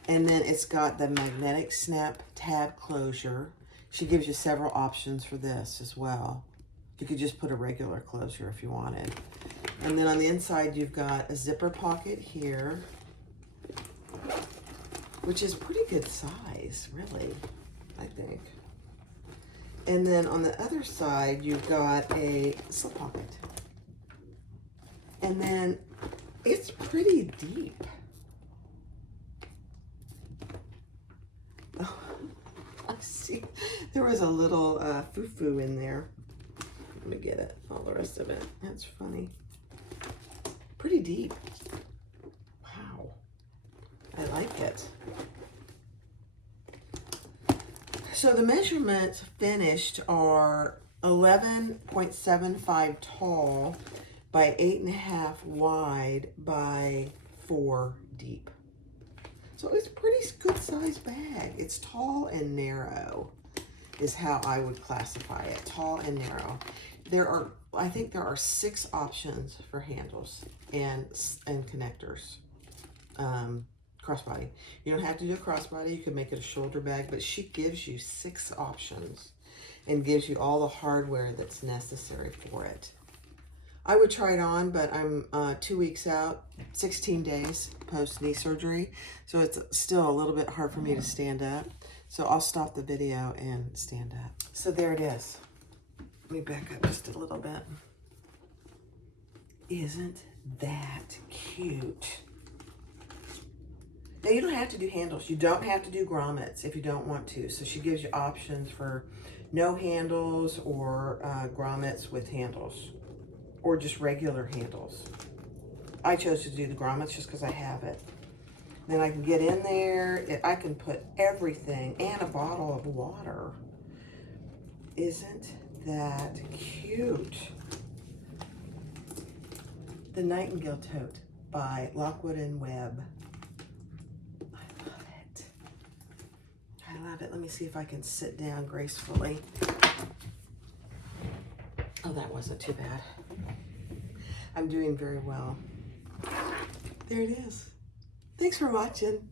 And then it's got the magnetic snap tab closure. She gives you several options for this as well. You could just put a regular closure if you wanted. And then on the inside, you've got a zipper pocket here, which is pretty good size, really, I think. And then on the other side, you've got a slip pocket. And then it's pretty deep. Oh, I see. There was a little foo-foo in there. Let me get it, all the rest of it. That's funny. Pretty deep. Wow. I like it. So the measurements finished are 11.75 tall by 8.5 wide by 4 deep. So it's a pretty good sized bag. It's tall and narrow is how I would classify it. Tall and narrow. I think there are 6 options for handles and connectors. Crossbody. You don't have to do a crossbody. You can make it a shoulder bag, but she gives you 6 options and gives you all the hardware that's necessary for it. I would try it on, but I'm 2 weeks out, 16 days post knee surgery, so it's still a little bit hard for me to stand up. So I'll stop the video and stand up. So there it is. Let me back up just a little bit. Isn't that cute? Now, you don't have to do handles. You don't have to do grommets if you don't want to. So she gives you options for no handles or grommets with handles, or just regular handles. I chose to do the grommets just because I have it. Then I can get in there. I can put everything and a bottle of water. Isn't that cute? The Nightingale Tote by Lockwood and Webb. I love it. Let me see if I can sit down gracefully. Oh, that wasn't too bad. I'm doing very well. There it is. Thanks for watching.